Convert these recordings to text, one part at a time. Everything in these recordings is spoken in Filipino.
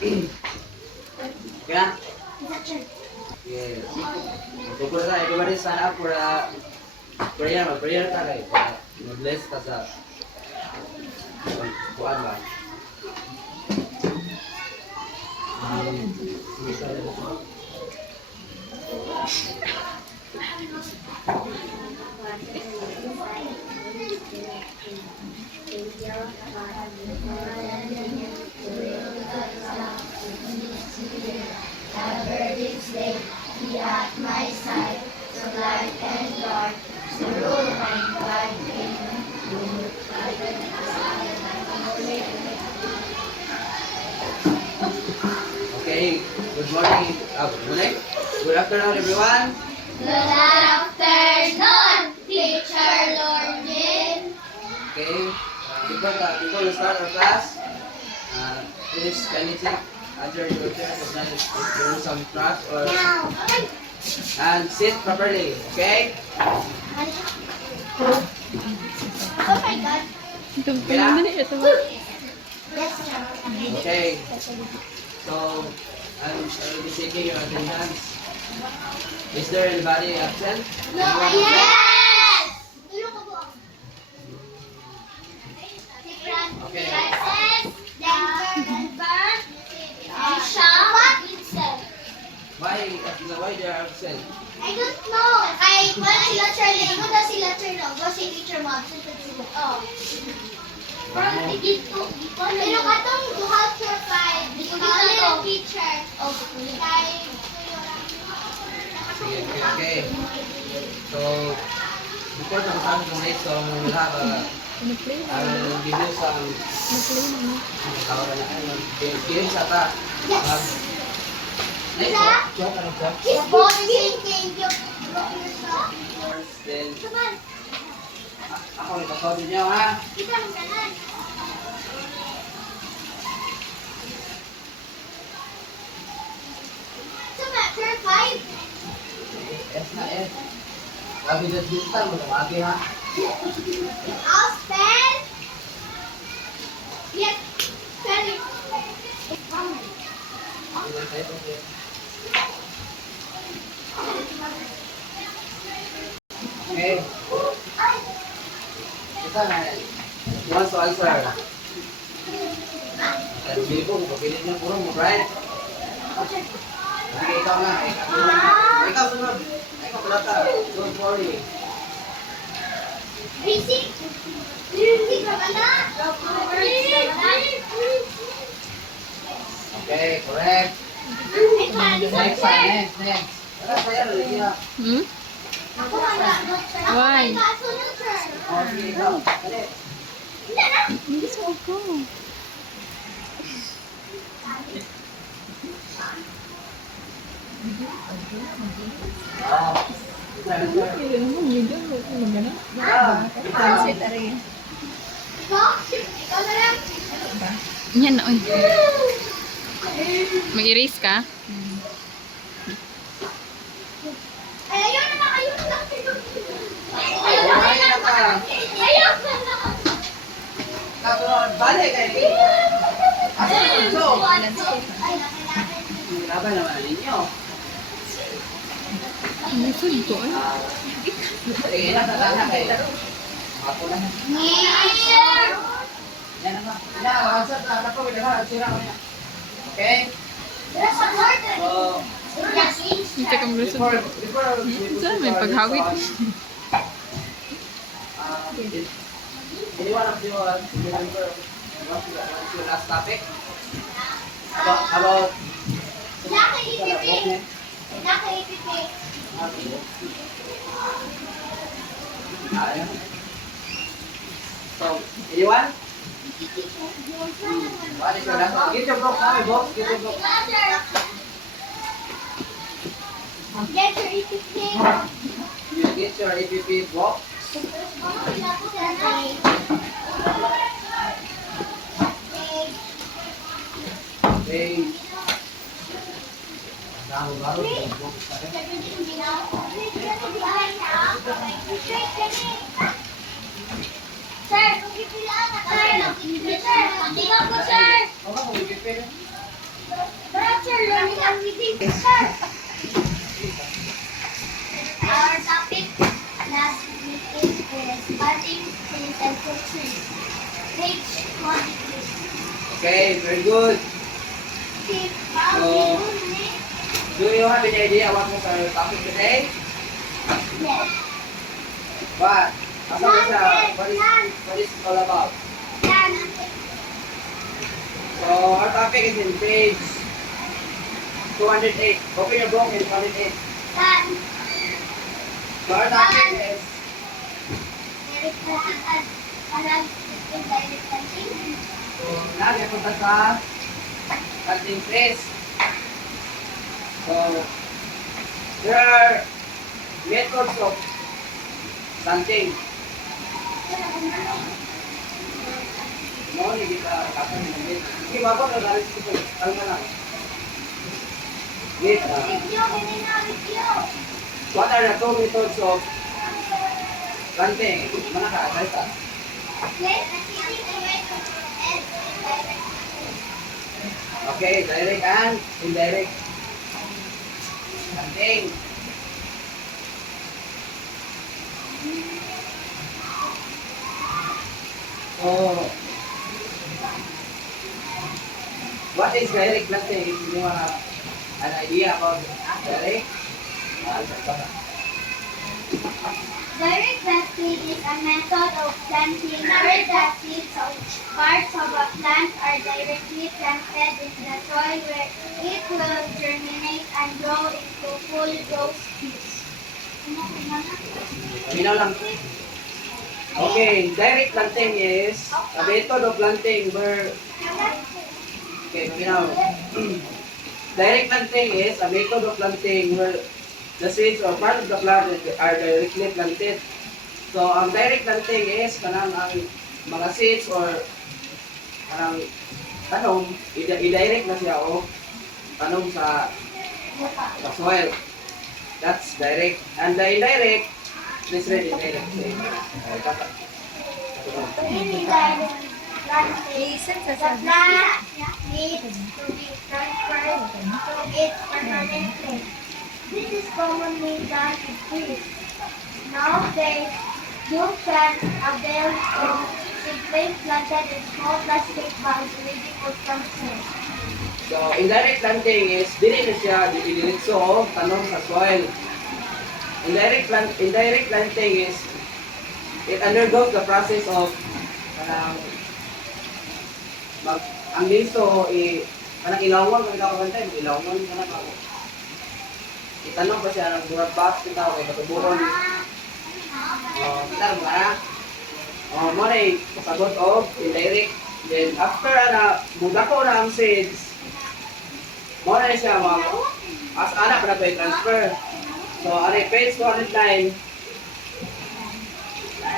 Okay na? Yes. Pupura tayo. Everybody stand up for prayer. Prayer tayo. Mag-bless ka sa kuan ba? Ever this day, be at my side, so light and dark, so rule and guide me. Okay. Good morning. Good morning. Good afternoon, everyone. Good afternoon, Teacher Lordin. Okay. Before we start our class, please kindly answer your chair if there is some trust or and sit properly. Okay. Oh my God. Okay na? Yes, Okay. So, I will be taking your attendance. Is there anybody absent? No, Anyone absent? yes! Okay. Frances, Denver, Aisha, Vincent. Why they are absent? I don't know. Wala sila Charlie. Ano na sila Charlie? Kasi teacher mo. Oh. Parang dito. Pero katong duhal for 5. Dito na teacher. Oh, kay... Okay, okay. So, before the start of next song, we'll have I will give you some games at Yes. next Isa? joke, ano joke? He's boring. Thank you. Then, Come on. ako ipasodin niyo ha. Kita mo kanan. Sama, for 5. S na S. Sabi na digital mo tumagi ha. I'll spell. Yes. Spell it. Okay. Isa na. Who wants to answer? Sabi ko, papilit niyo puro mo, right? Okay, ikaw na. Ikaw sunod. Ikaw palata. Don't worry. Basic. Basic ka ba na? Okay, correct. Next. Wala pa yan, lagi na. Ako wala. Why? Kasunod, sir. Okay, ikaw. Dali. Hindi na. Hindi sa ako. Hindi naman, hindi naman. Pansit, ari. Ikaw? Ikaw na lang. Yan na, oy. Mag-erase ka? Ay, ayaw na. Ayaw na. Ayaw na. Ayaw na. Kasunod, balik kayo. Asa na so? Laban naman na ninyo. May food ko, eh. Sige, nasa kayo. Ako na. Yan naman. Nakakasat na. Ako, sira ko niya. Okay? So, Hindi kang gusto. Saan may paghawik? Anyone of you remember what's your last topic? About So, anyone? What is your last topic? Get your book now, book. Get your book. Get your EPP. You get your APP book. Okay. Baru-baru book. Sir, pagpipilaan na tayo. Sir, tingnan ko, sir. Ako mo APP. Our topic last week is planting trees and fruit trees. Page 23. Okay, very good. Do you have any idea what was our topic today? Yes. What? Asa ba siya? What is it all about? So, our topic is in page 208. Open your book in 208. So, our topic is punta sa planting trees. So, there are methods of planting. No, hindi kita kapag nandito. Sige, bago na dahil sa ito. Kalma lang. Wait, what are the two methods of planting? Mga ka-adalta. Okay, direct and indirect planting. So, what is direct planting? If you have an idea about direct, Direct planting is a method of planting where the seeds of parts of a plant are directly planted into the soil where it will germinate and grow into full-grown trees. Minaw lang. Okay, direct planting is a method of planting where direct planting is a method of planting where the seeds or part of the plant are directly planted. So, ang direct planting is kanang ang mga seeds or kanang tanom, i-direct na siya o tanom sa soil. That's direct. And the indirect, let's read indirect. Indirect planting, the plant needs to be transferred to its permanent place. This is commonly done in trees. Nowadays, you can avail of seedlings planted in small plastic bags ready for transfer. So, indirect planting is dili na siya diretso tanong sa soil. Indirect planting is it undergoes the process of ang liso kanang ilawon kung ikaw kantay ilawon kanang ako. Itanong pa siya ng burat box kita kay katuburon. Kita mo na. Mo na kasagot of indirect. Then after mudako na ang seeds, mo na siya as anak na to transfer. So ari page 209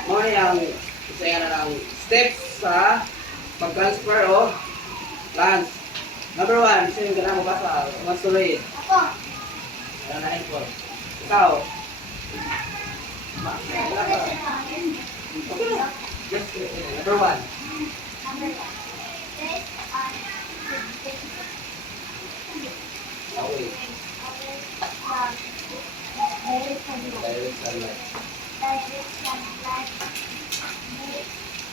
mo na yung isa na ng steps sa pag-transfer of plants. Number 1, sino ka na mabasa? Wants to read? Ako. Ano na po? Ikaw? Just number 1. Okay. Direct sunlight.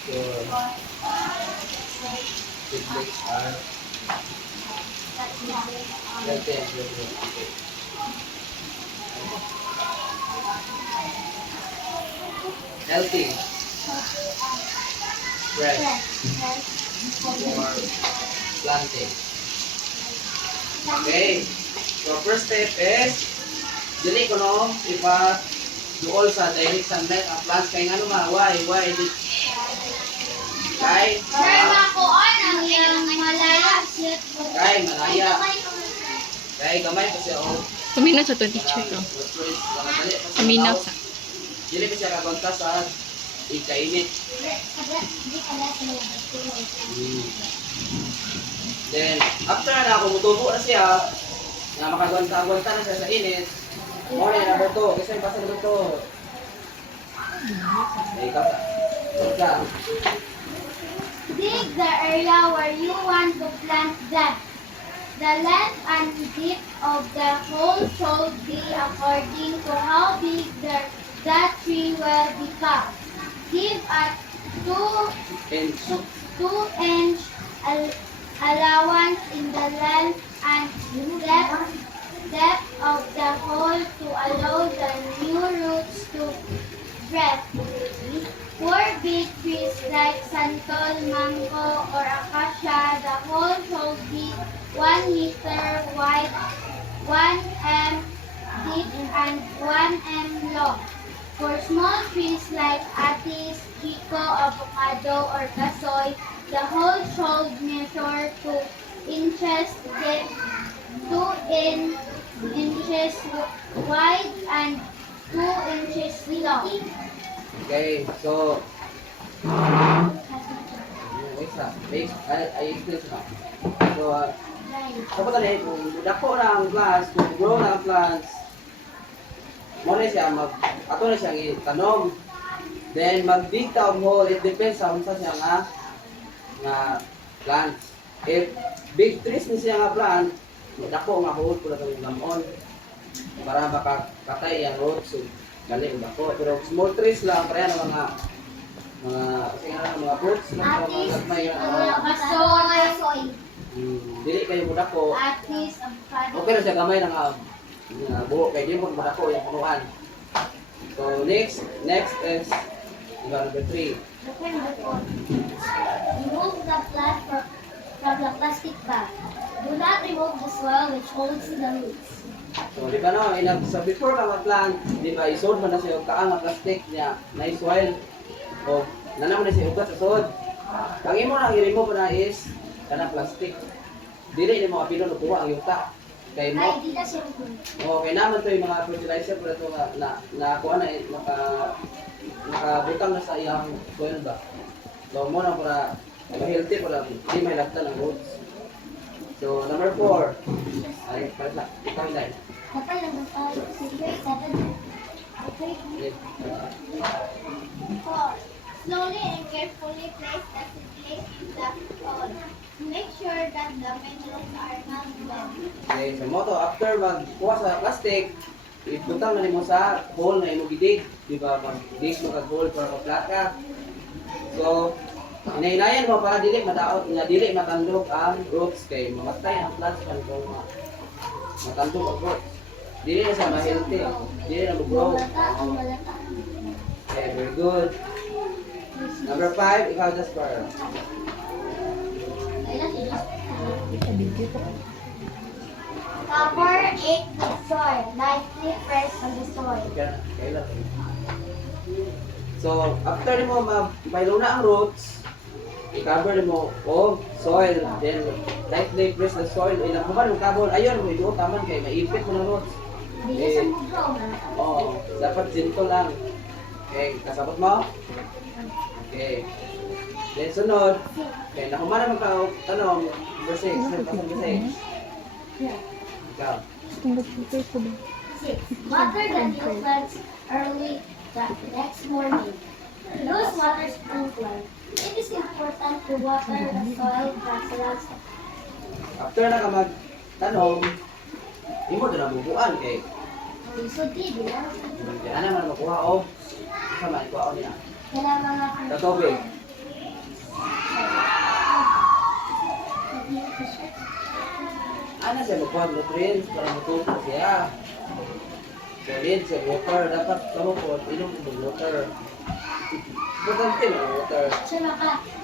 Sure. Seedlings are healthy. Fresh. For planting. Okay. So first step is dili ko no ipa duol sa direct sunlight ang plants kay ngano why did kay malaya. kay gamay pa siya oh. Kuminaw sa to teacher ko. Kuminaw sa. Dili pa siya kagonta sa ikainit. Then after na ako mutubo na siya na makagwanta-gwanta na siya sa init. Muna na ba ito? Kasi yung pasang ito. Ika. Dig the area where you want to plant that. The length and width of the hole should be according to how big that tree will become. Give a inch. 2-inch allowance in the length and depth of the hole to allow the new roots to spread. For big trees like santol, mango, or acacia, the hole should be 1 meter wide, 1 m deep, and 1 m long. For small trees like atis, chico, avocado, or kasoy, the hole should measure 2 inches deep, 2 inches wide, and 2 inches long. Okay, so wait sa, I explain sa. So, kapag tayo, kung dako na ang plants, kung grow na ang plants, mo na siya, ato na siyang itanom. Then, mag-dig ta ang hole, it depends sa unsa siya nga plants. If big trees ni siya nga plant, dako nga hole ko na itong lamon para makakatay ang roots. So, galing dako. Pero small trees lang, kaya na kasi nga mga fruits, mga gagmay, Kasoy, dili kayo mo dako. atis, avocado. Okay na siya gamay na nga buo kay di mo dako yung punuan. So next is number 3. Remove the plant from the plastic bag. Do not remove the soil which holds the roots. So di ba no, sa before ka mag-plant, di ba isod man na siya og kaang nga plastic niya, na soil o nanam na siya ugat sa sod. Ang imo na i-remove na is kanang plastic. Dili ni mo apilo kuha ang yuta. Kay mo. Ay, di na siya Okay naman to yung mga fertilizer pero ito na kuha na nakabutang na sa iyang soil ba. So mo na para healthy para di may lagta ng roots. So number 4. Ay, para sa ikaw dai. Kapal lang ang tayo. Sige, 7. Okay. 4. Slowly and carefully place the seedlings in the hole. Make sure that the minerals are not wet. Okay, so mo to after magkuha sa plastic, ibutang na nimo sa hole na imong gidig, di ba? Mag-dig mo kag hole para maplaka. So inainayan mo para dili madaot nga dili matandog ang roots kay mamatay ang plants kan kung matandog ang roots. Dili na siya ma-healthy, dili na mag-grow. Okay, very good. Number 5, ikaw Jasper. Cover it with soil. Lightly press on the soil. Kailan? So, after mo mabaylo na ang roots, i-cover mo o soil, then lightly press the soil. Ilang mo ba yung kabol? Ayun, may doon taman kay maipit mo ng roots. Hindi siya mag-grow. Oo, dapat ginto lang. Okay, kasabot mo? Okay. Then sunod, okay, nakumana magtanong, verse 6, nagpasang verse 6. Ikaw. Water the new plants early the next morning. Use water sprinkler. It is important to water the soil grass. After na ka magtanong, imo doon ang bubuan kay So, di ba? kaya naman makuha o sama ikuha o niya. Kailangan Sa tubig. Ano siya magkuha ng nutrients para matuto siya. So, need siya water. Dapat kamukot, inom ng water. Importante na water. siya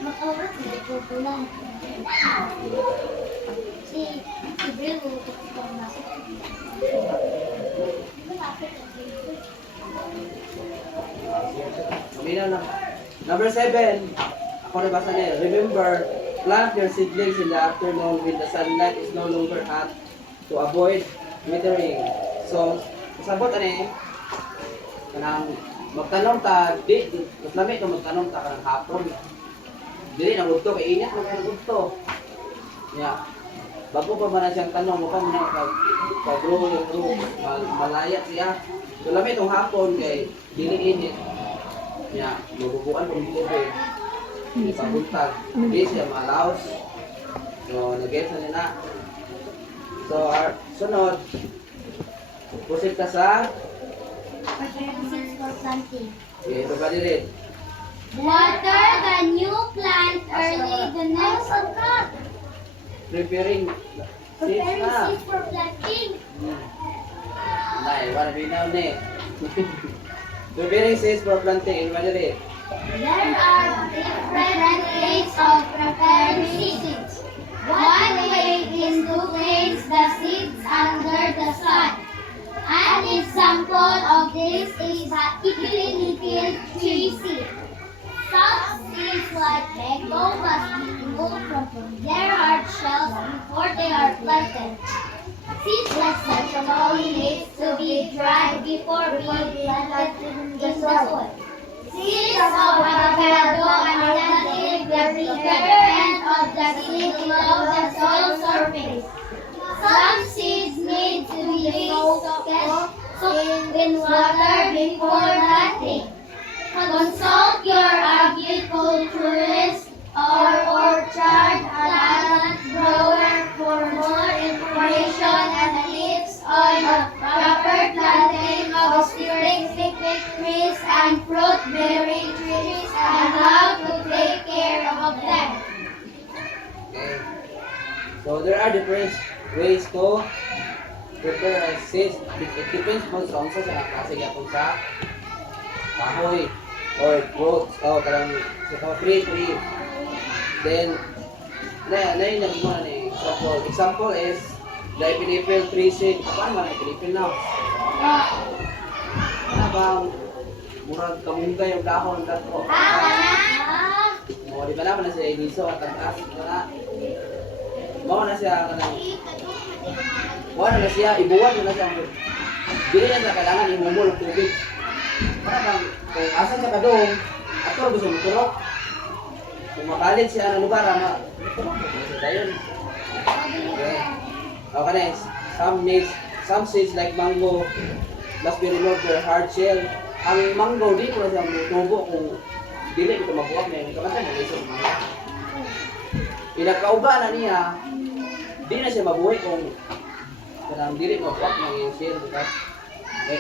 maka-oras hindi ko lang. Si Brill mo ito ko masok. Maminaw na. Number 7. Ako nabasa niya. Remember, plant your seedlings in the afternoon when the sunlight is no longer hot to avoid withering. So, kasabot ani kanang magtanong ta mas lamig ka magtanong ta kanang hapon. Dili na gudto kay init man kay gudto. Ya. Bago pa man na siyang tanong mo pa man pag-grow yung root, malayat siya. So lamig tong hapon kay dili init. Ya, mabubuan kung tubig. Ipabuntag. Hindi siya malaos. So, nag-get na nila. So, sunod, proceed ka sa, Preparing seeds for planting. okay, everybody read. Water the new plant early the next month. Preparing seeds Preparing na. seeds for planting. Nay, wanna be now, ne? Preparing seeds for planting, everybody read. There are different ways of preparing seeds. One way is to place the seeds under the sun. An example of this is the equally filled tree seed. Some seeds like mango must be removed from their hard shells before they are planted. Seeds like sesame needs to be dried before being planted in the soil. Seeds of avocado are planted with the better end of the seed below the soil surface. Some seeds need to be soaked in water before planting. Consult your agriculturist or orchard plant grower for more information and tips on the proper planting of specific trees and fruit-bearing trees and how to take care of them. Okay. So there are different ways to prepare a seeds. It depends po sa unsa sa klase gyapon sa kahoy or fruits o karang sa tree. Then na yung nagmo na ni example. Example is the pineapple tree seed. Paano man pineapple na? Ano bang murag kamunggay yung dahon dato? Mo di ba naman na siya iniso at tagas na. Mo na siya kanang wala na siya ibuwan na siya. Dili na siya kailangan imumol ng tubig. Para bang kung asan siya kadong ato gusto mo turok. Kung makalit siya ng lugar ama turok siya dayon. Okay. Okay next. Some seeds like mango must be removed their hard shell. Ang mango di ko na siya tubo kung dili ko mabuhat na yung kamanta na isip mga. Pinakauba na niya, di na siya mabuhay kung kanang dili mabuhat na yung shell.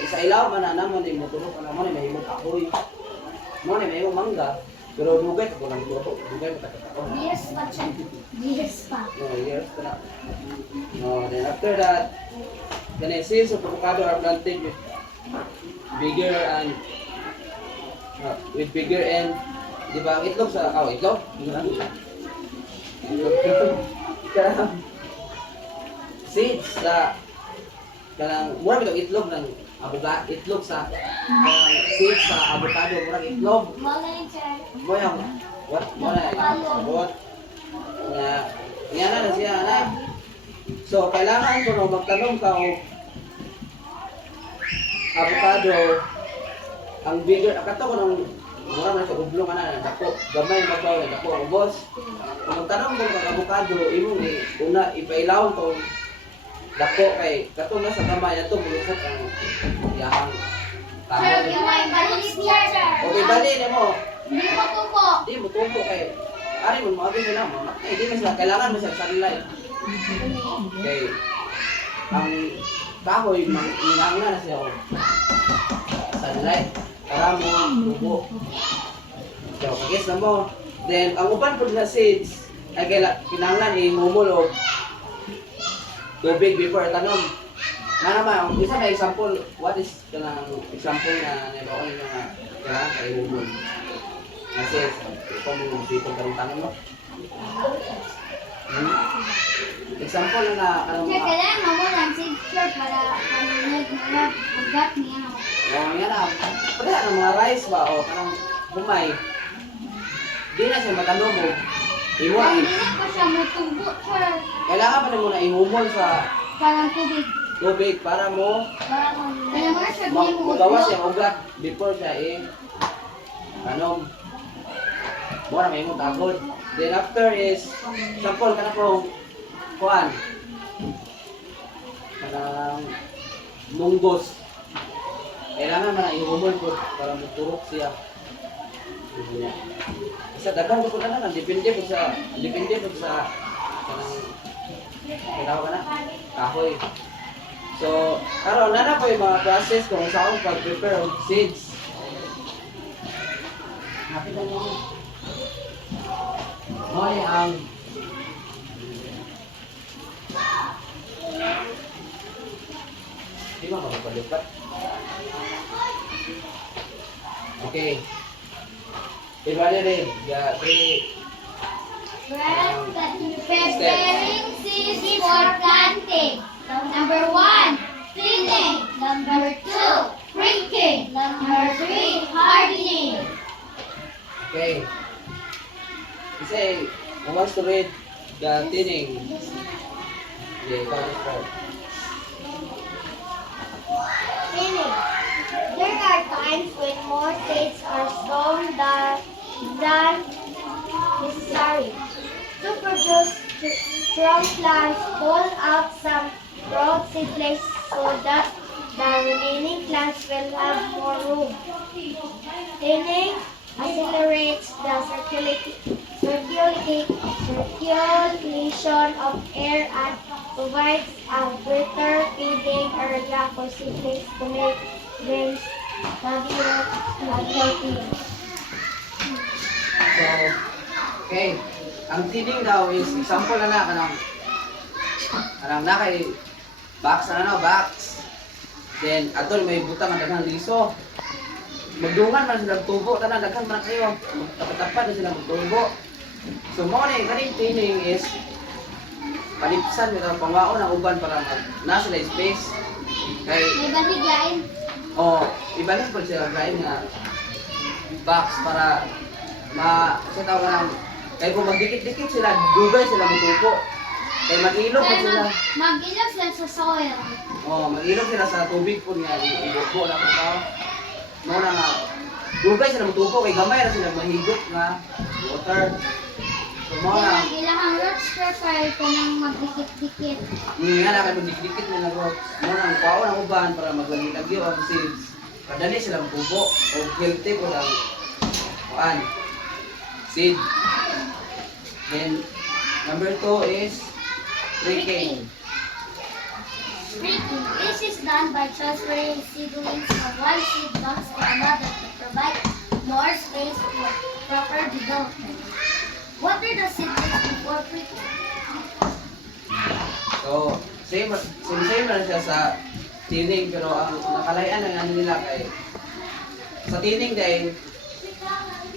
Sa ilaw man na naman yung mutulog ka naman may mahimong kahoy. Mo na mahimong mangga. Pero dugay ko lang dito. Dugay ko takot. Years pa siya. Years pa. No, years pa na. No, then after that, the seeds of avocado are planted bigger and with bigger and di ba ang itlog sa itlog? Seeds sa kanang mura bitong itlog ng avocado itlog sa seeds sa avocado mura itlog mo yung what mo na sabot nga na siya na so kailangan ko no magtanong ka og avocado ang bigger akato ko nung mura man sa ublong ana dako gamay magbaw na dako ang boss kung tanong ko kang avocado imong ni una ipailaw to dako kay kato na sa gamay ato bulusot ang iyang Sir, kahoy yung may balik siya, sir. okay bali nimo Hindi mo tupo. di mo tumpo kay ari mo mabis na mamatay di na sila kailangan mo sa sunlight okay ang kahoy minangna na siya sunlight para mo tubo so kagis na mo then ang uban po na seeds ay kailangan i-mumul o tubig before tanom na naman ang isa na example what is kanang example na naibaon nyo nga kailangan ka i-mumul na seeds ito mo dito karong tanom mo example na anong Sir, kailangan mo ng seed, sir, para mag-gat niya. yan na. Pwede ang mga rice ba o kanang humay. Di na siya matanom mo. Imo ang Hindi na pa siya mutubo, sir. kailangan pa na muna ihumol sa Parang tubig. tubig para mo Kaya mo na siya magawa siya ugat before siya tanom. Mo na may mo tagod. Then after is sample ka na po kuan. Kanang munggos. Kailangan man na ihumol po para maturok siya. Sa dagan ko na depende po sa kanang kailangan ka na. kahoy. So, karon na po yung mga process kung saan pag-prepare of seeds. Nakita mo. Moy ang di ba makapalipat? Okay. Diba rin? Yeah, Preparing seeds for planting. Number 1, cleaning. Number 2, pricking. Number 3, hardening. Okay. Kasi, who wants to read the tinning? Okay, ikaw na start. Cleaning. There are times when more seeds are sown than necessary. To produce strong plants, pull out some broad seedless so that the remaining plants will have more room. Thinning accelerates the circulation of air and provides a greater feeding area for seedlings to make grains healthier and healthier. So, okay. Ang tinning daw is, example na kanang kay box box. Then, ato may butang ang daghang liso. Magdungan man sila tubo, tanan daghan man kayo. Tapat-tapat na sila magtubo. So, mo ni kaning tinning is palipsan nito ang pangwaon ng uban para na sila space. Kay May baligyain. ibalik po sila grind nga box para kasi tawag ng kaya kung magdikit-dikit sila, dugay sila mutupo. Kaya mag-ilog po sila. Mag-ilog sila sa soil. Mag-ilog sila sa tubig po niya, ibubo na po tao. Muna nga, dugay sila mutupo, kaya gamay na sila mahigop nga water. So muna, Ilahang roots prefer ko nang magdikit-dikit. nga na kayo magdikit-dikit na roots. Muna ang kwao ng uban para maglagyo ang seeds. Kadali sila mutupo, o healthy po lang. Seed. Then, number 2 is pricking. Pricking. This is done by transferring seedlings from one seed box to another to provide more space for proper development. Water the seedlings before pricking. So, same lang siya sa tinning, pero ang nakalayan ng ano nila kay sa tinning dahil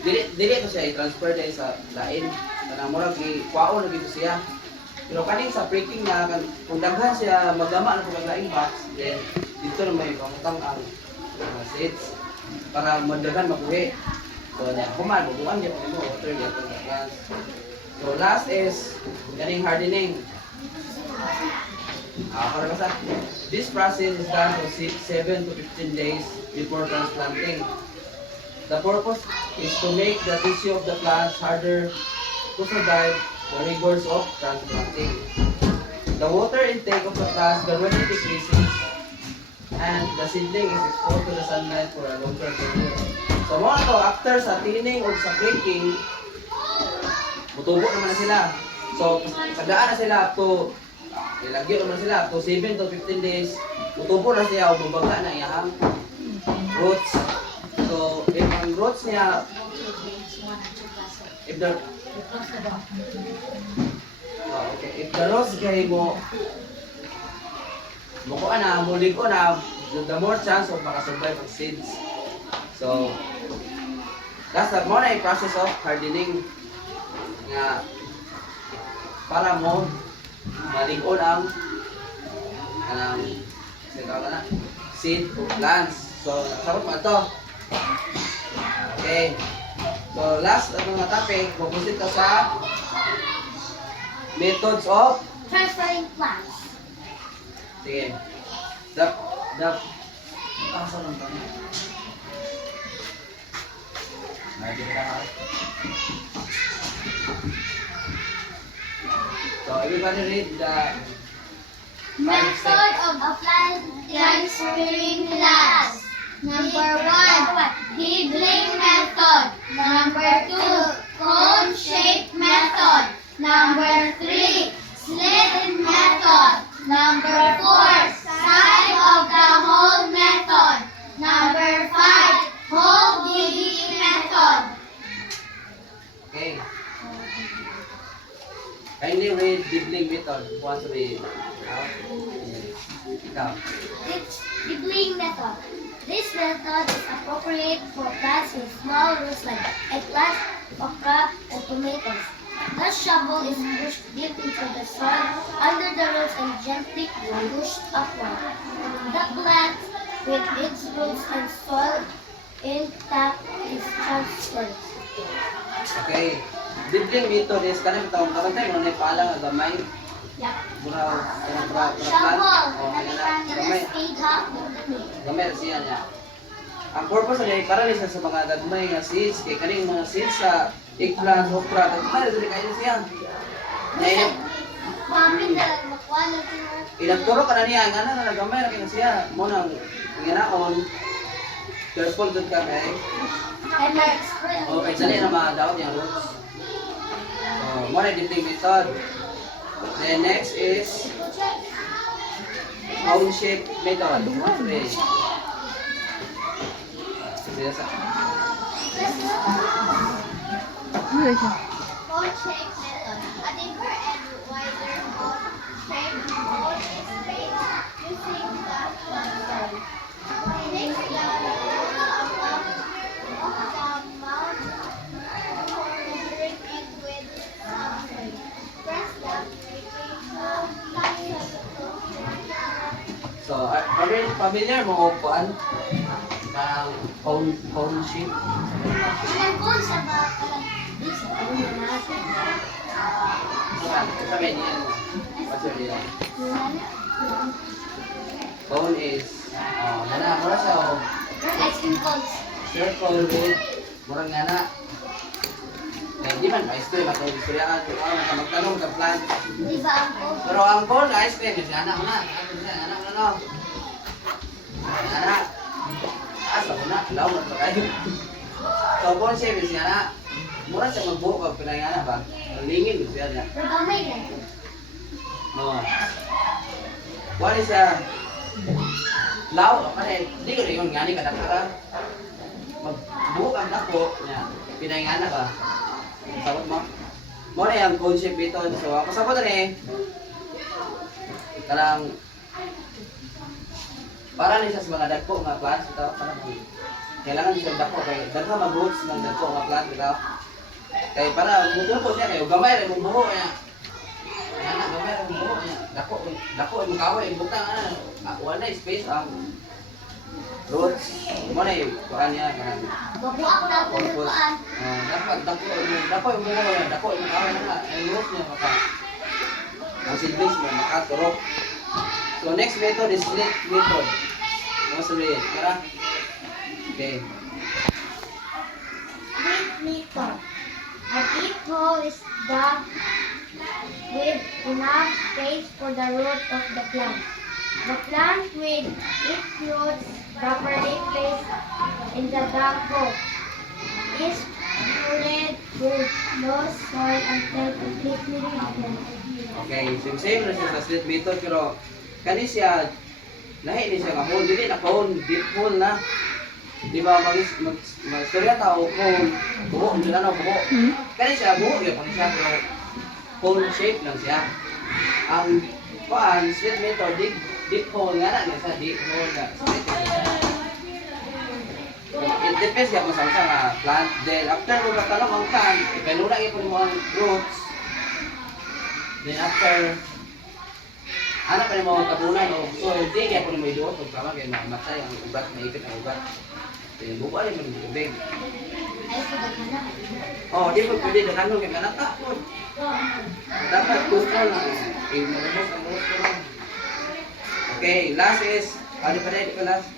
dili to siya i-transfer dahil sa lain. Kanang murag i-kwao na dito siya. Pero kaning sa pricking na kung daghan siya magama na kung laing box, then dito na may pangutang ang seeds para madaghan mabuhi. So, human, bubuan niya po mo, water niya po sa plants. So, last is kaning hardening. This process is done for 7 to 15 days before transplanting. The purpose is to make the tissue of the plants harder to survive the rigors of transplanting. The water intake of the plants gradually decreases and the seedling is exposed to the sunlight for a longer period. So mga to, after sa tinning o sa pricking, mutubo naman na sila. So pagdaan na sila to ilagyo naman sila to 7 to 15 days, mutubo na siya o bubaga na iyang roots. So, if ang roots niya, if the roots kay mo, mukuha na, muli ko na, the more chance of makasurvive ang seeds. So, that's the more na process of hardening nga para mo malingon ang seed o plants. So, sarap mo ito. Okay. So, last at mga topic, pupusit ka sa methods of Transferring plants. sige. Asa lang kami. So, everybody read the Method of plant transferring plants. Number 1, gibbling method. Number 2, cone-shaped method. Number 3, slit method. Number out. Yes. Ikaw. Dibbling method. This method is appropriate for plants with small roots like eggplants, okra, and tomatoes. The shovel is pushed deep into the soil under the roots and gently pushed upward. The plant with its roots and soil intact is transferred. Okay. Dibling method is kanang taong kabantay mo na pala nga gamay. Yeah. Mura kanang plant. Shovel. Oh, gamay. Gamay. Gamay ra siya niya. Ang purpose niya para ni sa mga gagmay nga seeds kay kaning mga seeds sa eggplant, okra, gagmay ra kayo siya. Ngayon, Mami na makuha na ilang ka na niya nga na nagamay ra kayo siya. Mo nang ginaon. Careful gud ka kay. and like spray. Okay, sali na mga daot yung roots. So, mo na dibling method. Then next is cone shape method. Okay. Sila sa Ano siya? Cone shape method. A deeper and wider cone shape mold is made using the soil. Next, the root of the mound for measuring it with some soil. Press the So, familiar mo kuan ang cone shape. Ilang cone sa mga this Sabi niya mo. What's your deal? Cone is nana mura sa ice cream cones. circle with murang ngana. Di man ice cream ato istoryaan ko magtanong sa plant. Di ba ang cone? Pero ang cone ice cream is anak na. Anak na no. Anak. Asa mo na law na kayo. So cone shape is anak. Mura sa magbuo pag pinangana ba? Lingin siya niya. Pero gamay lang. No. What is law apa di ko rin ngani kada kada. Magbuo ang dako niya. Pinangana ba? Sabot mo. Mo na yung concept ito. So ako sabot rin. Karang para ni sa mga dagko nga plants ito para kailangan sa dako kay dagko mag roots ng dagko nga plant ito. Kay para mutuo ko siya kay gamay ra imong buho niya. Ana gamay ra imong buho niya. Dako imong kaway butang wala space ang roots. Mo na yung kuan niya kanang Babuha ko na punutuan. dapat dako yung buho niya, dako yung kaway na ang roots niya maka ang seedlings mo makaturok. So next method is slit method. Most of it, kara? Okay. Deep method. A deep hole is dug with enough space for the root of the plant. The plant with its roots properly placed in the dug hole is rooted with no soil until completely hidden. Okay, same na siya sa slit method pero kani siya lahi ni siya nga hole dili na hole deep hole na. Di ba magstorya tao hole buho nila na buho. Kani siya buho gyud pa siya pero hole shape lang siya. Ang kuan slit method deep hole nga na niya sa deep hole na. It depends ya kung saan sa nga plant. Then after mo katanong ang kan, ipanula ipon mo ang roots. Then after ana pa ni mo tabunan o soil di kaya po ni mo iduot kung tama kaya mamatay ang ugat, maipit ang ugat. Then buka rin mo ng tubig. Ay, pagkakana. Oh, di mo pwede na kanong kaya kanata po. Dapat gusto lang. Ignore ang roots ko lang. Okay, last is, ano pa rin ito last?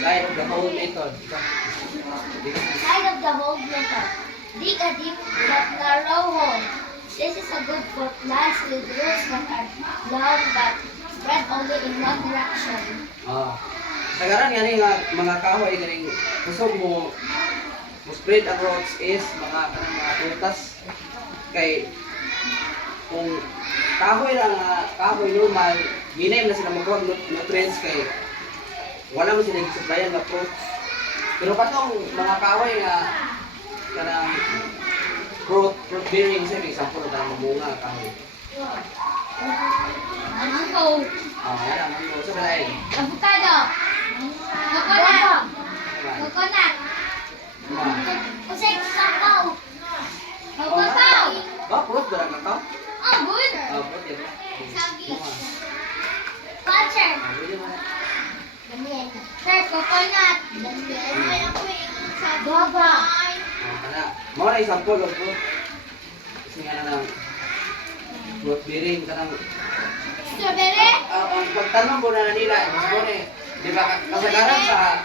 Side of the whole method. Side of the hole method. Dig a deep but narrow hole. This is a good for plants with roots that are long but spread only in one direction. Sagaran yan nga mga kahoy ganing kusog mo spread ang roots is kanang mga prutas kay kung kahoy lang kahoy normal minay na sila magkuha nutrients kay wala mo sila supplyan nga fruits pero katong mga kahoy nga kanang fruit bearing sa example na bunga kahoy Mango. Oh, yan ang mango. So, balay. Avocado. Coconut. Coconut. Usay kakao. Kakao. Ba, purot ba lang kakao? Oh, good. Oh, purot yan. Sabi. Culture. Sir, coconut. Baba. Mau na isang pulo po. Kasi nga na ng fruit bearing ka ng... Strawberry. Ang pagtanong po na nila, mas po eh. Di ba kasagaran sa...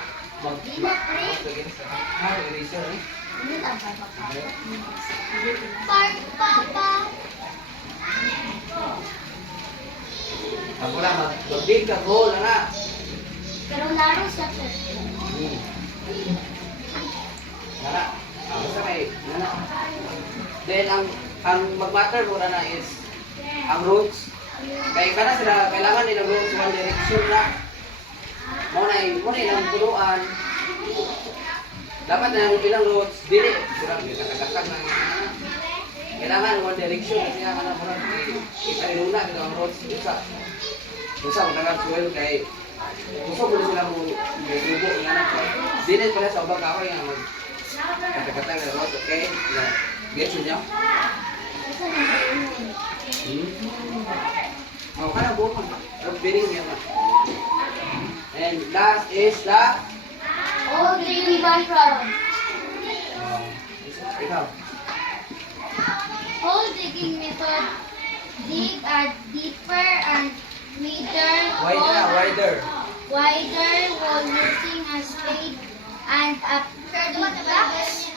Mag-eraser eh. Park Papa. Ako lang, mag-dig ka po na. Pero laro siya, sir. Nana. Basta may... Nana. Then, ang mag-matter po na is ang roots. Kaya ka na sila, kailangan nila roots one direction na. Muna ilang punuan. Dapat na yung ilang roots, dili. Kurang, kakagakag na. Kailangan one direction. Kasi nga ka na kurang, ipailuna ito ang roots. Busa, magtagal soil kay gusto mo sila mo may dugo nga na. Dili pala sa ubang kahoy nga mag kakagakag na roots, okay? Get yun niya? Oh, kana buong bidding niya man. And last is the Old Daily Background. ikaw. Hole digging method. Dig a deeper and Wider. wider while using a spade and a pickaxe.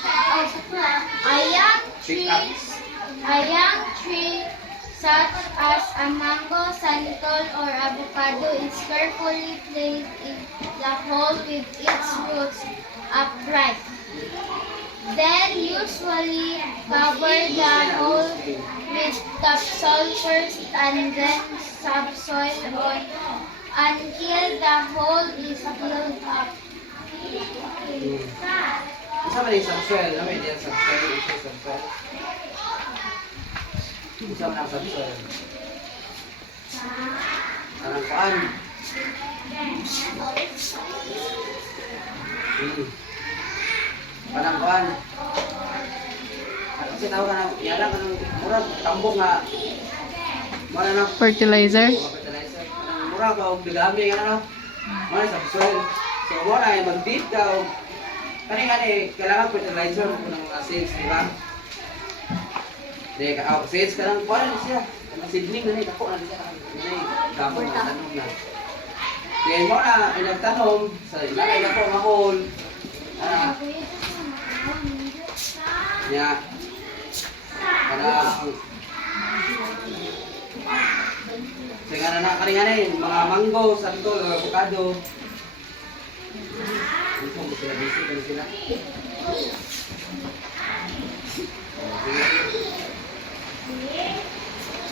A young tree such as a mango, santol, or avocado is carefully placed in the hole with its roots upright. Then usually cover the hole with topsoil first and then subsoil on until the hole is filled up. Isa man yung subsoil, no? May diyan subsoil, isa subsoil. Isa man ang subsoil. Anong paan? Panangkuan. Kasi tawag ka na, yala ka ng murag, tambok nga. Mura na, Fertilizer. fertilizer. Murag ka, bigami ka na. Mura sa soil. So, mura ay mag-deep ka. Kani, kailangan fertilizer kung ng mga seeds, di ba? Di, seeds ka lang, kuha na siya. Ang seedling na ni, ako na siya. Gamot na tanong na. Di, mura, inagtanom, sa ilakay na po, mahol. Ya. Kanang Singana na karinganin, mga mango, santol, avocado. Ito mo sila busy sila.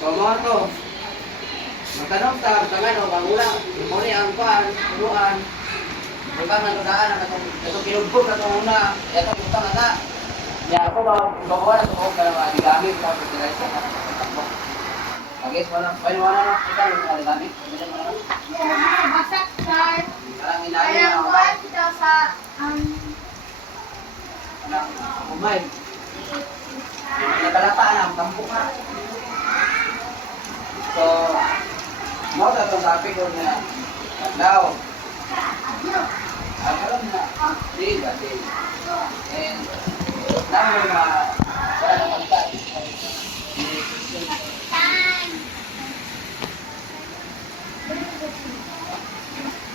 So mo to. Magtanong ta, tangan o bangulang, mo ni ang kuan, turuan. Bukan man daan ang katong pinugpog katong una, yato utang na. Ya ako ba bawa na to kala mga gamit sa fertilizer. Agis wala, wala kita yung gamit. Basak sir. Parang inaali na ako. Kaya kita sa Umay. Nakalata na, tampok na. So, mo sa itong topic ko na daw. Alam na, di ba, di. And, namin na, wala na pagkat.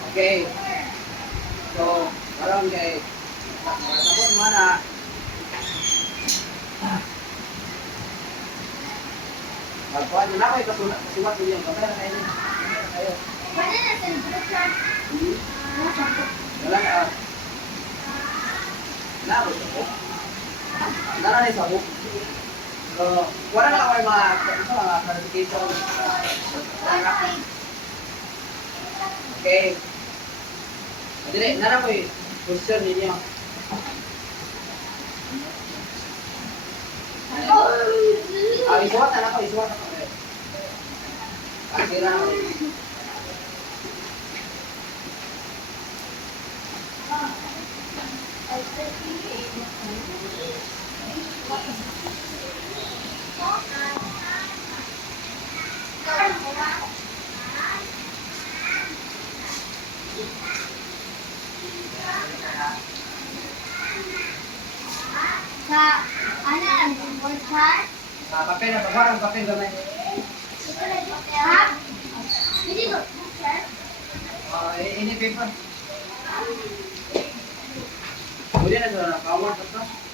Okay. So, parang kay, sabot mo na, magkuhan nyo na kayo, kasulat nyo yung kamera kayo. Wala na sa group. Wala na. Nabot ako. Naranay sa book. So, wala na kayo mga clarification. Okay. Dili, nara ko yung question ninyo. Isuwat na ako, isuwat na ako. Sira. Sa, ano, ang board chart? Papel na ba? Ang papel gamay. Ha? Hindi ba? Sir? Ini paper. Kemudian ada power, betul?